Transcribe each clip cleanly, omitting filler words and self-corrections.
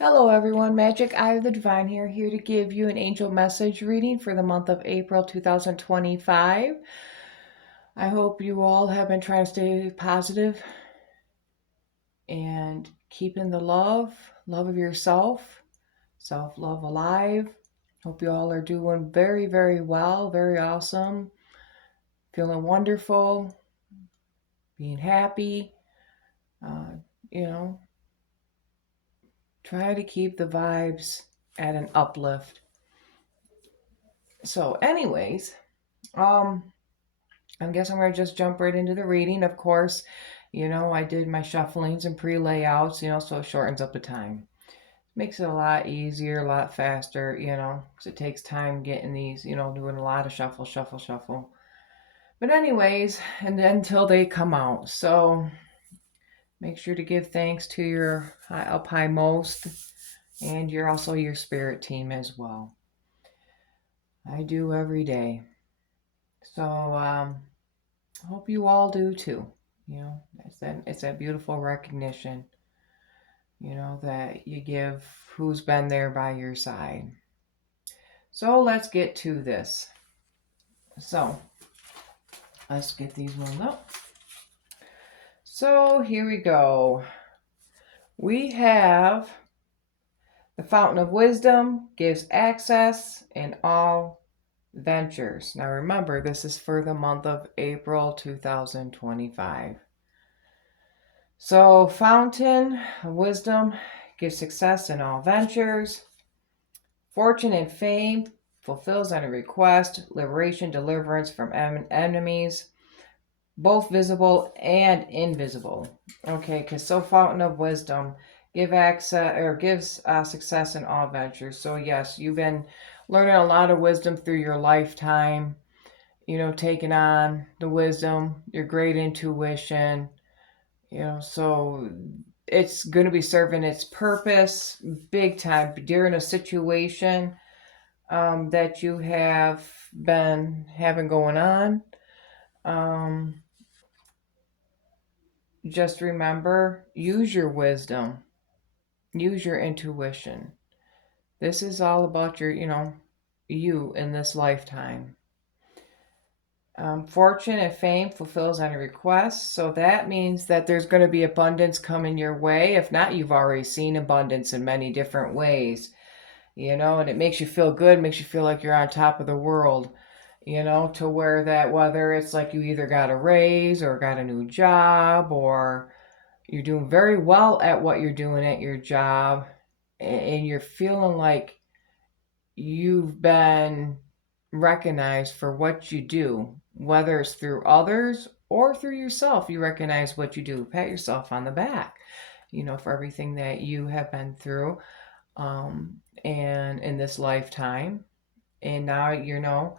Hello everyone, Magic Eye of the Divine here to give you an angel message reading for the month of April 2025. I hope you all have been trying to stay positive and keeping the love of yourself, self-love alive. Hope you all are doing very, very well, very awesome, feeling wonderful, being happy. Uh, you know, try to keep the vibes at an uplift. So, anyways, um, I guess I'm going to just jump right into the reading. Of course, I did my shufflings and pre-layouts, so it shortens up the time. Makes it a lot easier, a lot faster, because it takes time getting these, doing a lot of shuffle, shuffle, shuffle. But anyways, and then until they come out. So make sure to give thanks to your up high most and you're also your spirit team as well. I do every day. So I hope you all do too. It's that beautiful recognition, that you give who's been there by your side. So let's get to this. So let's get these rolled up. So here we go. We have the Fountain of Wisdom gives access in all ventures. Now remember, this is for the month of April 2025. So, Fountain of Wisdom gives success in all ventures. Fortune and fame fulfills any request. Liberation, deliverance from enemies, both visible and invisible. Okay, because Fountain of Wisdom gives success in all ventures. So yes, you've been learning a lot of wisdom through your lifetime. Taking on the wisdom, your great intuition. So it's going to be serving its purpose big time during a situation that you have been having going on. Just remember, use your wisdom, use your intuition. This is all about you in this lifetime. Fortune and fame fulfills any request. So that means that there's going to be abundance coming your way. If not, you've already seen abundance in many different ways, and it makes you feel good, makes you feel like you're on top of the world, to where that whether it's like you either got a raise or got a new job or you're doing very well at what you're doing at your job and you're feeling like you've been recognized for what you do, whether it's through others or through yourself. You recognize what you do. Pat yourself on the back, for everything that you have been through and in this lifetime. And now,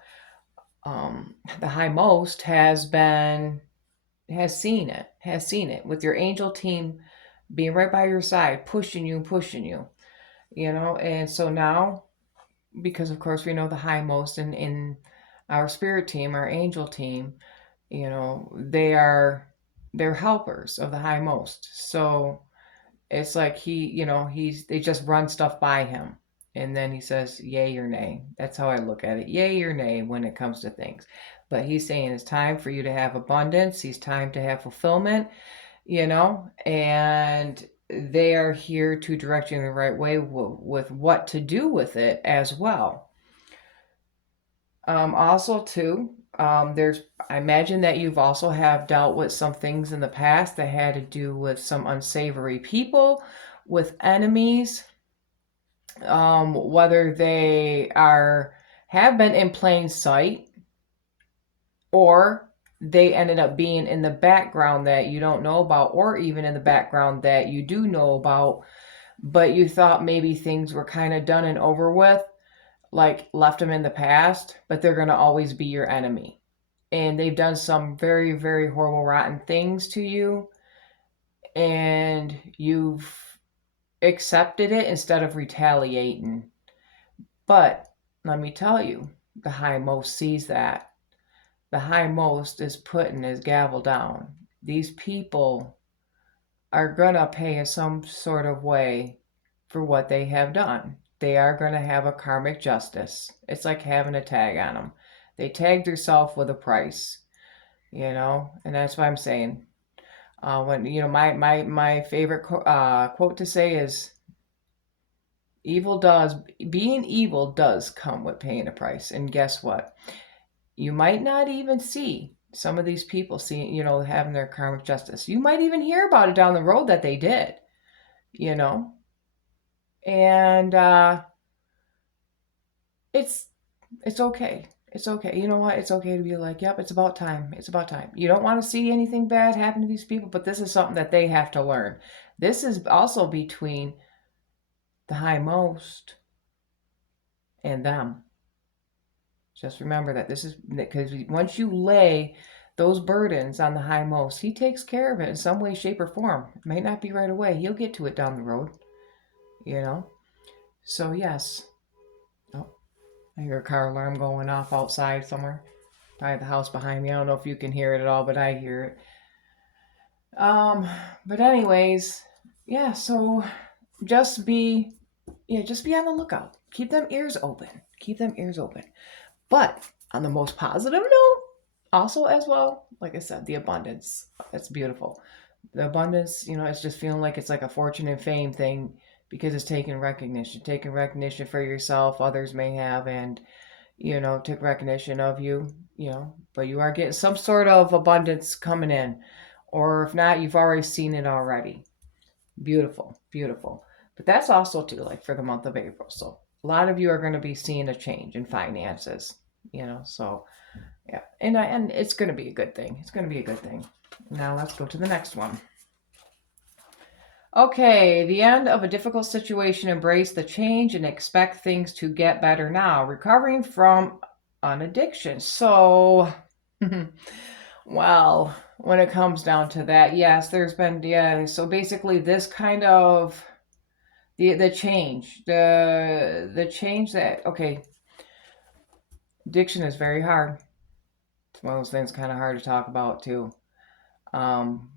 the high most has seen it with your angel team being right by your side, pushing you, pushing you, and so now, because of course we know the high most in our spirit team, our angel team, they're helpers of the high most. So it's like they just run stuff by him. And then he says, yay or nay. That's how I look at it. Yay or nay when it comes to things. But he's saying it's time for you to have abundance. He's time to have fulfillment, and they are here to direct you in the right way with what to do with it as well. Also, too, I imagine that you've also have dealt with some things in the past that had to do with some unsavory people, with enemies, whether they have been in plain sight or they ended up being in the background that you don't know about, or even in the background that you do know about, but you thought maybe things were kind of done and over with, like left them in the past, but they're going to always be your enemy. And they've done some very, very horrible, rotten things to you, and you've accepted it instead of retaliating. But let me tell you, the high most sees that. The high most is putting his gavel down. These people are going to pay in some sort of way for what they have done. They are going to have a karmic justice. It's like having a tag on them. They tagged themselves with a price, and that's what I'm saying. When my favorite quote to say is, being evil does come with paying a price. And guess what? You might not even see some of these people having their karmic justice. You might even hear about it down the road that they did, you know, and it's it's okay. It's okay. You know what? It's okay to be like, yep, it's about time. It's about time. You don't want to see anything bad happen to these people, but this is something that they have to learn. This is also between the high most and them. Just remember that this is because once you lay those burdens on the high most, he takes care of it in some way, shape, or form. It may not be right away. He'll get to it down the road, you know? So, yes. Oh, I hear a car alarm going off outside somewhere. Probably the house behind me. I don't know if you can hear it at all, but I hear it. But anyways, yeah, so just be just be on the lookout. Keep them ears open. Keep them ears open. But on the most positive note, also as well, like I said, the abundance. That's beautiful. The abundance, it's just feeling like it's like a fortune and fame thing because it's taking recognition for yourself, others may have, and take recognition of you, but you are getting some sort of abundance coming in. Or if not, you've already seen it already. Beautiful, beautiful. But that's also too, like for the month of April. So a lot of you are going to be seeing a change in finances, so yeah. And it's going to be a good thing. It's going to be a good thing. Now let's go to the next one. Okay, the end of a difficult situation. Embrace the change and expect things to get better now. Recovering from an addiction. So, well, when it comes down to that, yes, there's been, yeah. So basically, this kind of the change, the change that, okay, addiction is very hard. It's one of those things kind of hard to talk about too. Um,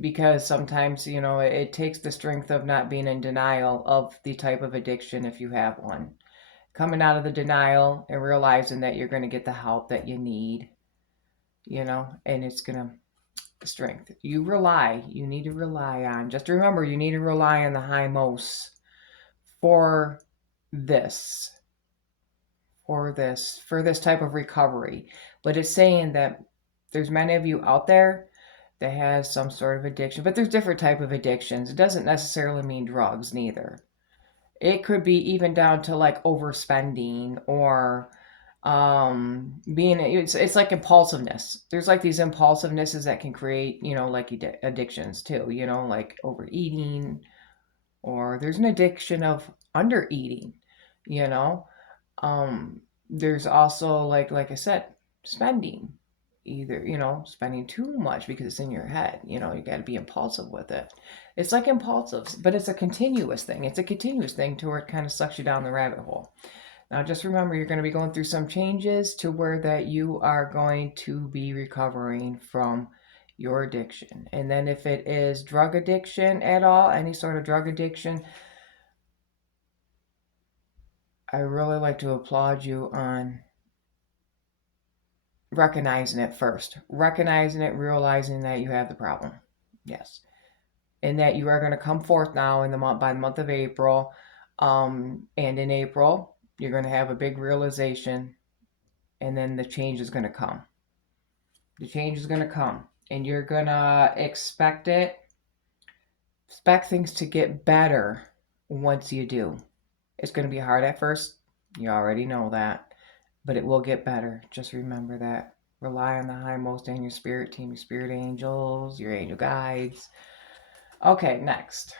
because sometimes it takes the strength of not being in denial of the type of addiction if you have one, coming out of the denial and realizing that you're going to get the help that you need, and it's going to strength you need to rely on. Just remember, you need to rely on the high most for this this type of recovery. But it's saying that there's many of you out there that has some sort of addiction, but there's different type of addictions. It doesn't necessarily mean drugs neither. It could be even down to like overspending or being it's like impulsiveness. There's like these impulsivenesses that can create like addictions too, like overeating, or there's an addiction of undereating, you know there's also like I said, spending, either spending too much because it's in your head. You got to be impulsive with it. It's like impulsive, but it's a continuous thing. It's a continuous thing to where it kind of sucks you down the rabbit hole. Now just remember, you're going to be going through some changes to where that you are going to be recovering from your addiction. And then if it is drug addiction at all, any sort of drug addiction, I really like to applaud you on recognizing it first. Recognizing it, realizing that you have the problem. Yes. And that you are going to come forth now in the month by the month of April. And in April, you're going to have a big realization, and then the change is going to come. The change is going to come, and you're going to expect it. Expect things to get better once you do. It's going to be hard at first. You already know that. But it will get better. Just remember that. Rely on the high most and your spirit team, your spirit angels, your angel guides. Okay, next.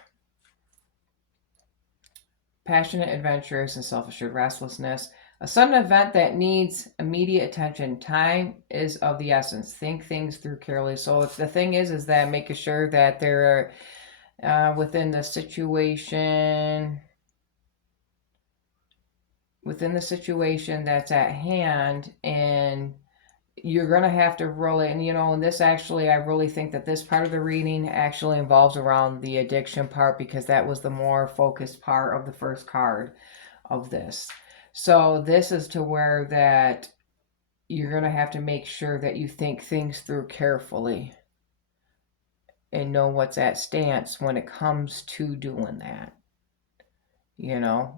Passionate, adventurous, and self-assured restlessness. A sudden event that needs immediate attention. Time is of the essence. Think things through carefully. So the thing is that making sure that they're within the situation that's at hand, and you're going to have to really, and and this actually, I really think that this part of the reading actually involves around the addiction part, because that was the more focused part of the first card of this. So this is to where that you're going to have to make sure that you think things through carefully and know what's at stance when it comes to doing that.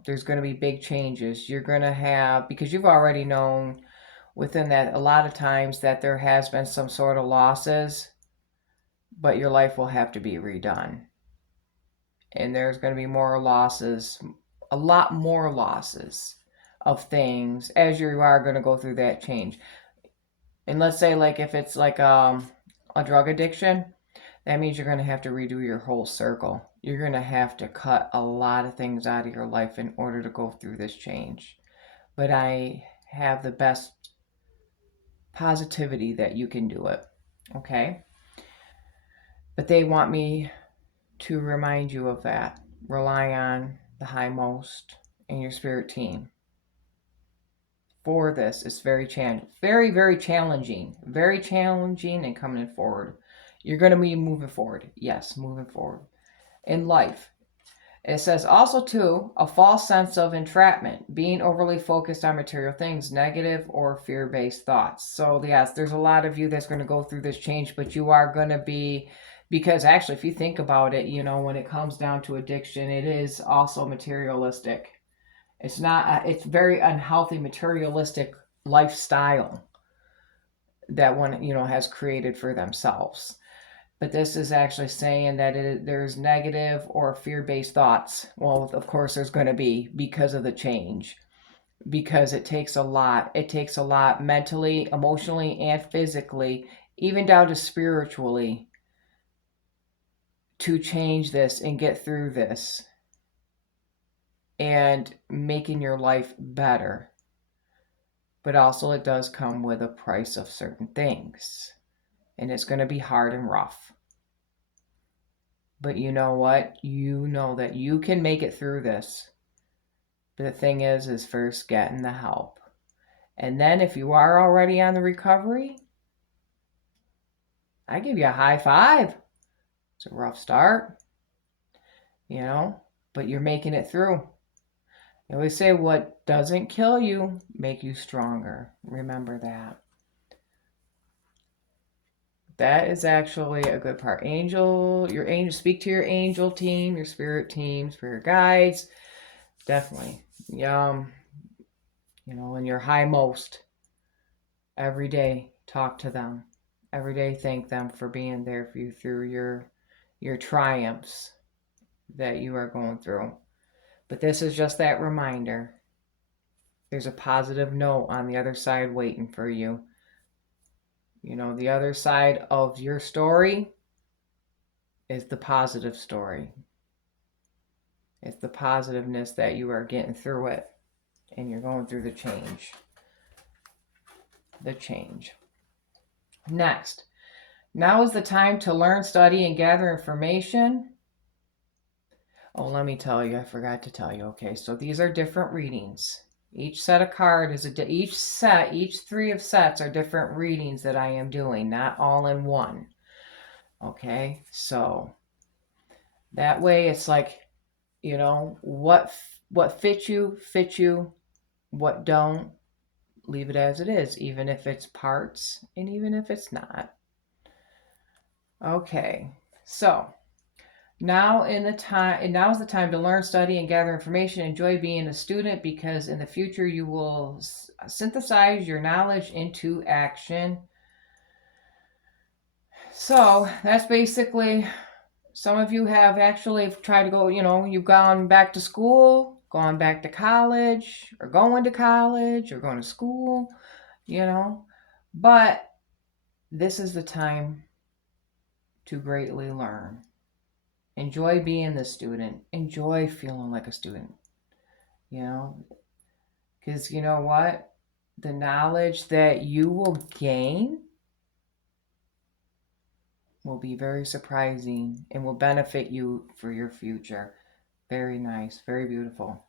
There's going to be big changes. You're going to have, because you've already known within that a lot of times that there has been some sort of losses, but your life will have to be redone. And there's going to be more losses, a lot more losses of things as you are going to go through that change. And let's say, like, if it's like a drug addiction, that means you're going to have to redo your whole circle. You're going to have to cut a lot of things out of your life in order to go through this change. But I have the best positivity that you can do it. Okay? But they want me to remind you of that. Rely on the highmost in your spirit team. For this, it's very very challenging. Very challenging and coming forward. You're going to be moving forward. Yes, moving forward. In life, it says also, too, a false sense of entrapment, being overly focused on material things, negative or fear based thoughts. So, yes, there's a lot of you that's going to go through this change, but you are going to be, because actually, if you think about it, when it comes down to addiction, it is also materialistic. It's not, it's very unhealthy, materialistic lifestyle that one, has created for themselves. But this is actually saying that there's negative or fear-based thoughts. Well, of course, there's going to be, because of the change, because it takes a lot. It takes a lot mentally, emotionally, and physically, even down to spiritually, to change this and get through this and making your life better. But also, it does come with a price of certain things, and it's going to be hard and rough. But you know what? You know that you can make it through this. But the thing is first getting the help. And then if you are already on the recovery, I give you a high five. It's a rough start, but you're making it through. I always say, what doesn't kill you make you stronger. Remember that. That is actually a good part. Your angel, speak to your angel team, spirit guides. Definitely. In your high most, every day, talk to them. Every day, thank them for being there for you through your triumphs that you are going through. But this is just that reminder. There's a positive note on the other side waiting for you. The other side of your story is the positive story. It's the positiveness that you are getting through it, and you're going through the change. The change. Next, now is the time to learn, study, and gather information. Oh, let me tell you, I forgot to tell you. Okay, so these are different readings. Each set of card is each three of sets are different readings that I am doing, not all in one. Okay, so that way it's like, what fits you, what don't, leave it as it is, even if it's parts and even if it's not. Okay, so now is the time to learn, study, and gather information. Enjoy being a student, because in the future you will synthesize your knowledge into action. So that's basically, some of you have actually tried to go, you've gone back to school, gone back to college, or going to college, or going to school, but this is the time to greatly learn. Enjoy being the student. Enjoy feeling like a student. Because you know what? The knowledge that you will gain will be very surprising and will benefit you for your future. Very nice. Very beautiful.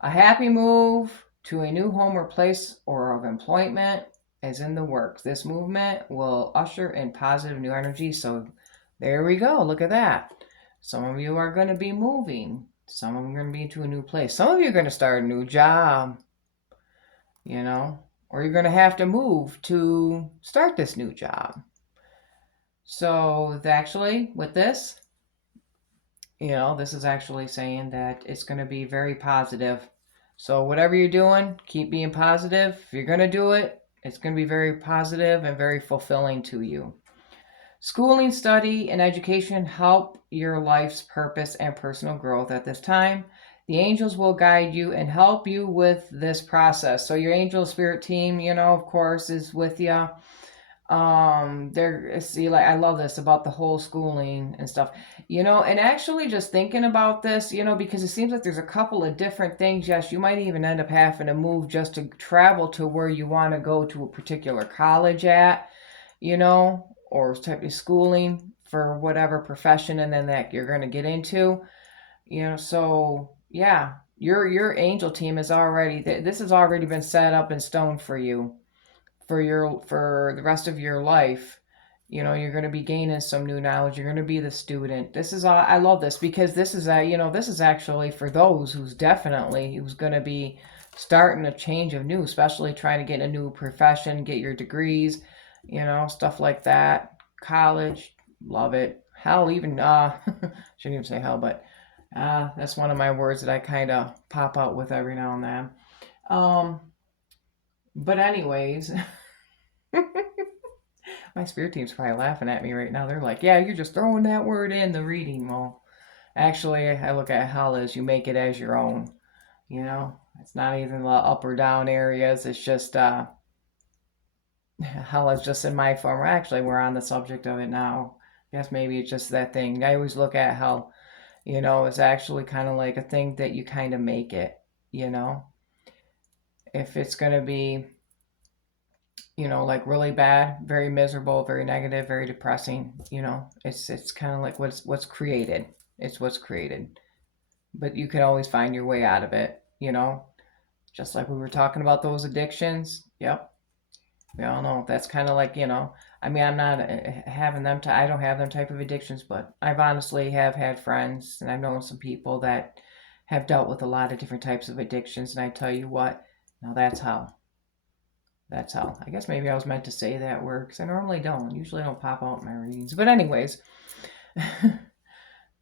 A happy move to a new home or place or of employment. is in the works. This movement will usher in positive new energy. So there we go. Look at that. Some of you are going to be moving. Some of them are going to be to a new place. Some of you are going to start a new job, you know, or you're going to have to move to start this new job. So actually, with this, this is actually saying that it's going to be very positive. So whatever you're doing, keep being positive. If you're going to do it, it's going to be very positive and very fulfilling to you. Schooling, study, and education help your life's purpose and personal growth at this time. The angels will guide you and help you with this process. So your angel spirit team, of course, is with you. They're see, like, I love this about the whole schooling and stuff, and actually just thinking about this, because it seems like there's a couple of different things. Yes, you might even end up having to move just to travel to where you want to go to a particular college at, or type of schooling for whatever profession and then that you're going to get into, so yeah, your angel team is already, this has already been set up in stone for you for the rest of your life. You're going to be gaining some new knowledge. You're going to be the student. This is I love this because this is this is actually for those who's going to be starting a change of new, especially trying to get a new profession, get your degrees, stuff like that. College, love it. Hell, even shouldn't even say hell, but that's one of my words that I kind of pop out with every now and then. But anyways, my spirit team's probably laughing at me right now. They're like, yeah, you're just throwing that word in the reading. Well, actually, I look at hell as you make it as your own. It's not even the up or down areas. It's just, hell is just in my form. Actually, we're on the subject of it now. I guess maybe it's just that thing. I always look at hell, it's actually kind of like a thing that you kind of make it, if it's going to be like really bad, very miserable, very negative, very depressing. It's kind of like what's created. It's what's created, but you can always find your way out of it. Just like we were talking about those addictions. Yep, we all know that's kind of like I mean, I'm not having them. I don't have them type of addictions, but I've honestly have had friends, and I've known some people that have dealt with a lot of different types of addictions. And I tell you what, now that's how. That's how. I guess maybe I was meant to say that word because I normally don't. Usually I don't pop out in my readings. But anyways,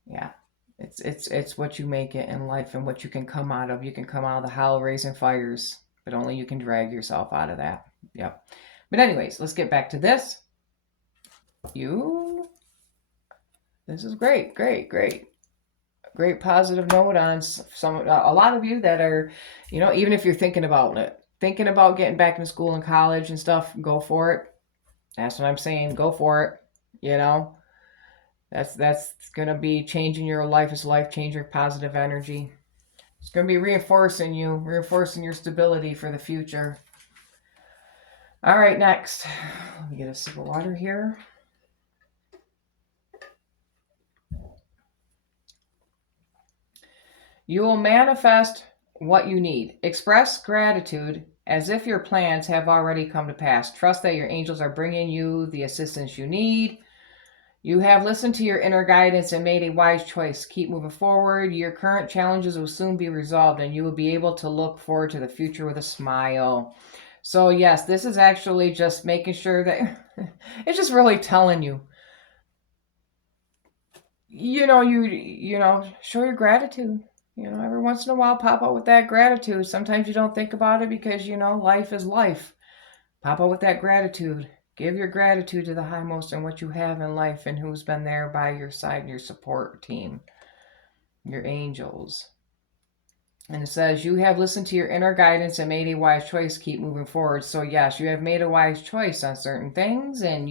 yeah, it's what you make it in life and what you can come out of. You can come out of the hell raising fires, but only you can drag yourself out of that. Yep. But anyways, let's get back to this. This is great, great, great. Great positive note on a lot of you that are, even if you're thinking about it, thinking about getting back into school and college and stuff, go for it. That's what I'm saying. Go for it. That's gonna be changing your life. It's life changer, positive energy. It's gonna be reinforcing your stability for the future. All right, next. Let me get a sip of water here. You will manifest what you need. Express gratitude as if your plans have already come to pass. Trust that your angels are bringing you the assistance you need. You have listened to your inner guidance and made a wise choice. Keep moving forward. Your current challenges will soon be resolved, and you will be able to look forward to the future with a smile. So, yes, this is actually just making sure that it's just really telling you, show your gratitude. Every once in a while, pop out with that gratitude. Sometimes you don't think about it because, life is life. Pop out with that gratitude. Give your gratitude to the highmost in what you have in life and who's been there by your side and your support team, your angels. And it says, you have listened to your inner guidance and made a wise choice. Keep moving forward. So, yes, you have made a wise choice on certain things, and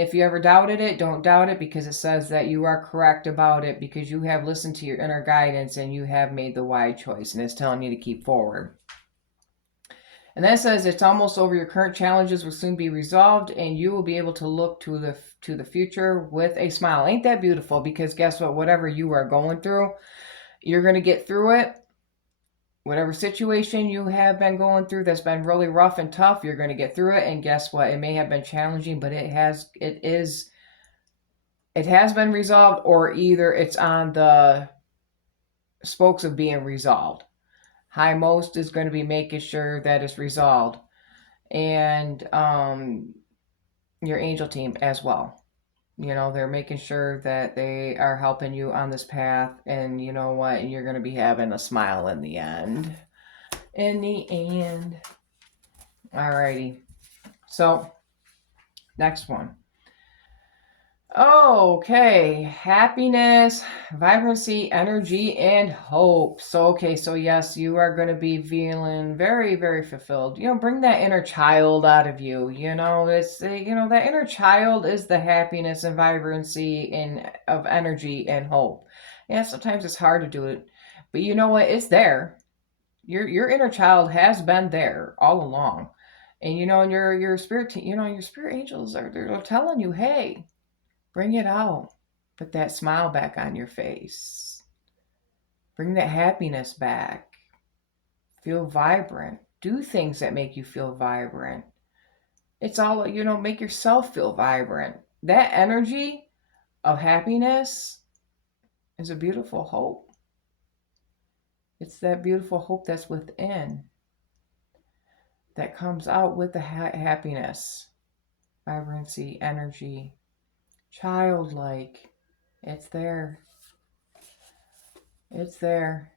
if you ever doubted it, don't doubt it, because it says that you are correct about it because you have listened to your inner guidance and you have made the wise choice, and it's telling you to keep forward. And that says it's almost over. Your current challenges will soon be resolved, and you will be able to look to the future with a smile. Ain't that beautiful? Because guess what? Whatever you are going through, you're going to get through it. whatever situation you have been going through that's been really rough and tough, you're going to get through it. And guess what? It may have been challenging, but it has been resolved, or either it's on the spokes of being resolved. High most is going to be making sure that it's resolved, and your angel team as well. They're making sure that they are helping you on this path, and you know what? You're going to be having a smile in the end. In the end. Alrighty. So, next one. Okay, happiness, vibrancy, energy, and hope. So yes, you are going to be feeling very, very fulfilled. Bring that inner child out of you. That inner child is the happiness and vibrancy of energy and hope. Yeah, sometimes it's hard to do it, but you know what? It's there. Your inner child has been there all along, and and your spirit, your spirit angels they're telling you, hey. Bring it out. Put that smile back on your face. Bring that happiness back. Feel vibrant. Do things that make you feel vibrant. It's all, make yourself feel vibrant. That energy of happiness is a beautiful hope. It's that beautiful hope that's within that comes out with the happiness, vibrancy, energy, childlike. It's there. It's there.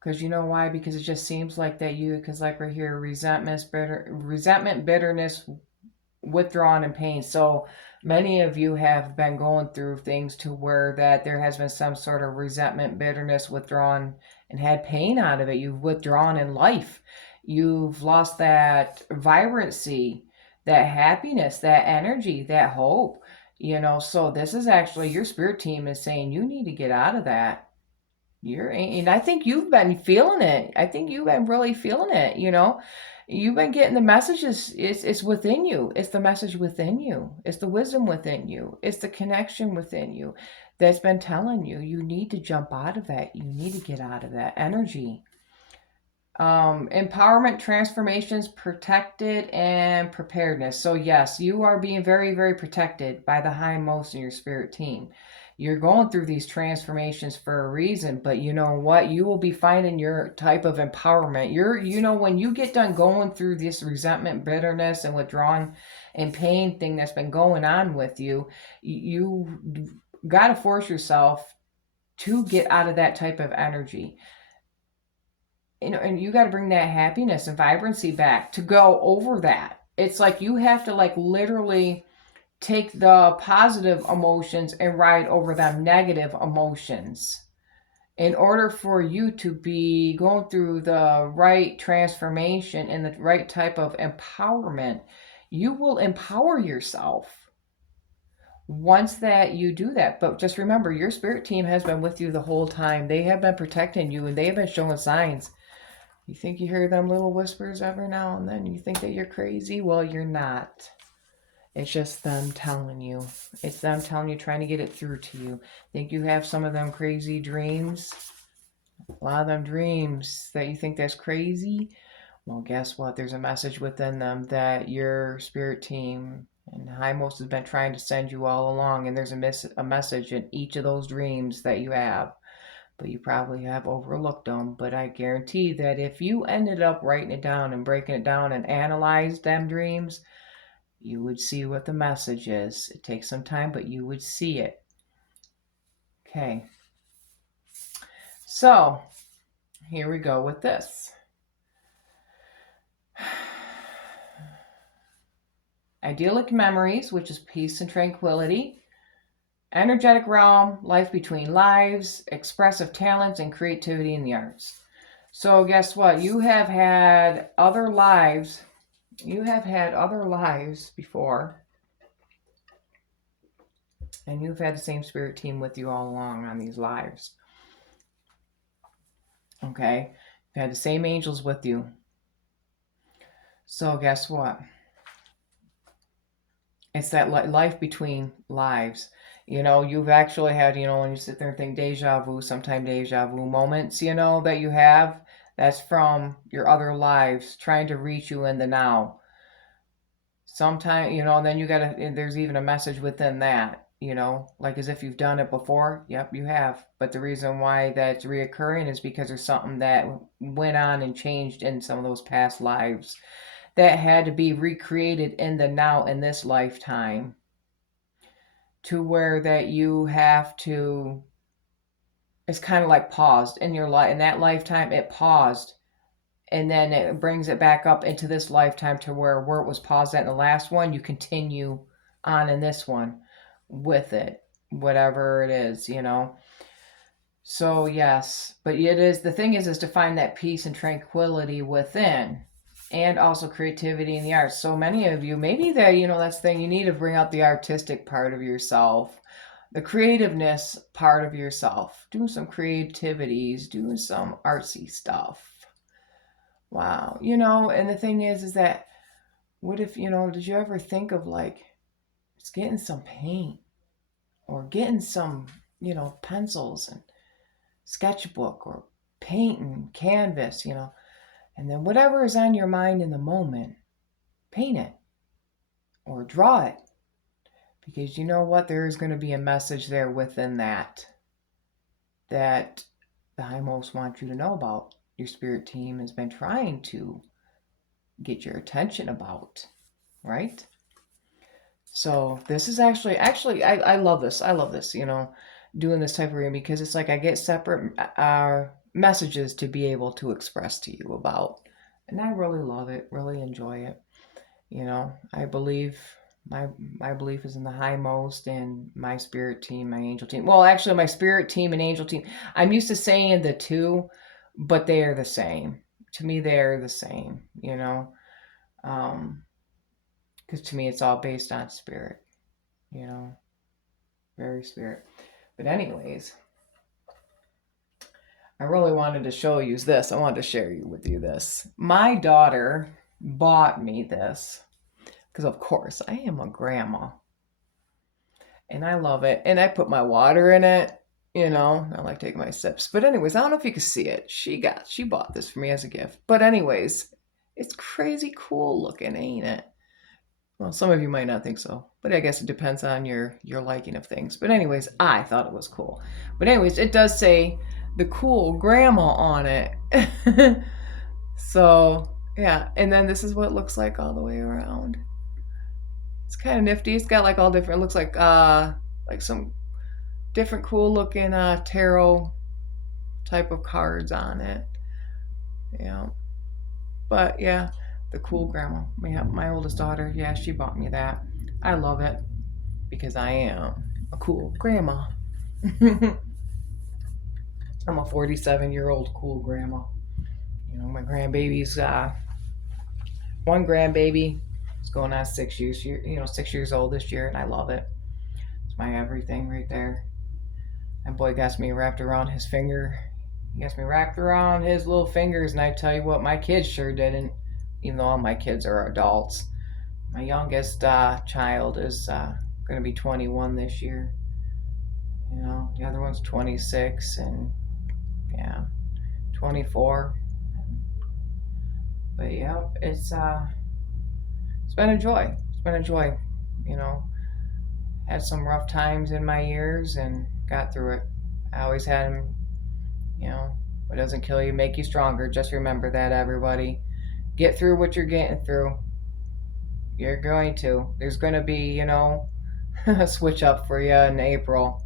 Because you know why? Because it just seems like because like right here, resentment, bitterness, withdrawn, and pain. So many of you have been going through things to where that there has been some sort of resentment, bitterness, withdrawn, and had pain out of it. You've withdrawn in life. You've lost that vibrancy, that happiness, that energy, that hope. So this is actually your spirit team is saying you need to get out of that. And I think you've been feeling it. I think you've been really feeling it. You've been getting the messages. It's within you. It's the message within you. It's the wisdom within you. It's the connection within you that's been telling you need to jump out of that. You need to get out of that energy. Empowerment, transformations, protected, and preparedness. So yes, you are being very, very protected by the hindmost in your spirit team. You're going through these transformations for a reason, but you know what? You will be finding your type of empowerment. When you get done going through this resentment, bitterness, and withdrawn and pain thing that's been going on with you, you got to force yourself to get out of that type of energy. And you got to bring that happiness and vibrancy back to go over that. It's like you have to literally take the positive emotions and ride over them negative emotions in order for you to be going through the right transformation and the right type of empowerment. You will empower yourself once that you do that. But just remember, your spirit team has been with you the whole time. They have been protecting you, and they have been showing signs. You think you hear them little whispers every now and then? You think that you're crazy? Well, you're not. It's just them telling you. It's them telling you, trying to get it through to you. Think you have some of them crazy dreams? A lot of them dreams that you think that's crazy? Well, guess what? There's a message within them that your spirit team and hindmost has been trying to send you all along. And there's a message in each of those dreams that you have. But you probably have overlooked them. But I guarantee that if you ended up writing it down and breaking it down and analyzed them dreams, you would see what the message is. It takes some time, but you would see it. Okay. So, here we go with this. Idyllic memories, which is peace and tranquility. Energetic realm, life between lives, expressive talents, and creativity in the arts. So guess what? You have had other lives. You have had other lives before. And you've had the same spirit team with you all along on these lives. Okay? You've had the same angels with you. So guess what? It's that life between lives. You've actually had, when you sit there and think deja vu, sometime deja vu moments, that you have That's from your other lives trying to reach you in the now. Sometimes, and then there's even a message within that, like as if you've done it before. Yep, you have. But the reason why that's reoccurring is because there's something that went on and changed in some of those past lives that had to be recreated in the now in this lifetime, to where that you have to, it's kind of like paused in your life. In that lifetime, it paused, and then it brings it back up into this lifetime to where it was paused at in the last one, you continue on in this one with it, whatever it is. So yes, but it is, the thing is to find that peace and tranquility within, and also creativity in the arts. So many of you, maybe that, that's the thing, you need to bring out the artistic part of yourself, the creativeness part of yourself, doing some creativities, doing some artsy stuff. Wow. And the thing is that, what if, did you ever think of like just getting some paint, or getting some, pencils and sketchbook, or paint and canvas, and then whatever is on your mind in the moment, paint it or draw it. Because you know what? There is going to be a message there within that the High Most wants you to know about. Your spirit team has been trying to get your attention about, right? So this is actually I love this. I love this, doing this type of reading, because it's like I get separate messages to be able to express to you about, and I really love it, really enjoy it. I believe my belief is in the High Most and my spirit team, my angel team. Well, actually, my spirit team and angel team, I'm used to saying the two, but they are the same. To me, they are the same. Because to me, it's all based on spirit. Very spirit. But anyways, I really wanted to show you this. I wanted to share with you this. My daughter bought me this because, of course, I am a grandma. And I love it. And I put my water in it. I like taking my sips. But anyways, I don't know if you can see it. She bought this for me as a gift. But anyways, it's crazy cool looking, ain't it? Well, some of you might not think so, but I guess it depends on your liking of things. But anyways, I thought it was cool. But anyways, it does say the cool grandma on it. So yeah, and then this is what it looks like all the way around. It's kind of nifty. It's got like all different. It looks like some different cool looking tarot type of cards on it. Yeah, but yeah, the cool grandma. My oldest daughter. Yeah, she bought me that. I love it because I am a cool grandma. I'm a 47-year-old cool grandma. My grandbaby's one grandbaby is going on 6 years. 6 years old this year, and I love it. It's my everything right there. That boy got me wrapped around his finger. He got me wrapped around his little fingers, and I tell you what, my kids sure didn't. Even though all my kids are adults, my youngest child is going to be 21 this year. The other one's 26, and yeah, 24. But yeah, it's been a joy. It's been a joy. Had some rough times in my years and got through it. I always had them. What doesn't kill you make you stronger. Just remember that, everybody. Get through what you're getting through. You're going to. There's going to be, a switch up for you in April.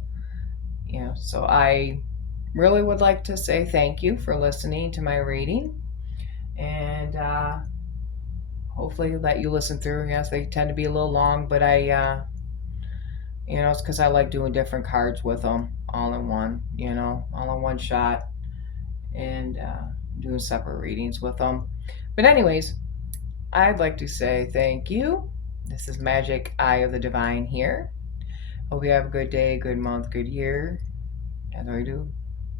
So I really would like to say thank you for listening to my reading, and hopefully let you listen through. Yes, they tend to be a little long, but it's because I like doing different cards with them all in one, all in one shot, and doing separate readings with them. But anyways, I'd like to say thank you. This is Magic Eye of the Divine here. Hope you have a good day, good month, good year. As I do,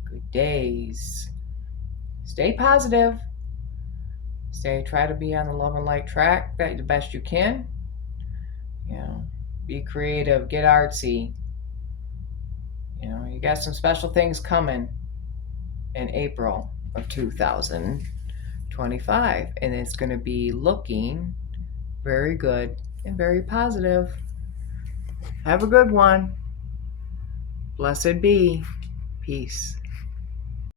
good days. Stay positive. Try to be on the love and light track the best you can. Be creative, get artsy. You got some special things coming in April. of 2025. And it's going to be looking very good and very positive. Have a good one. Blessed be. Peace.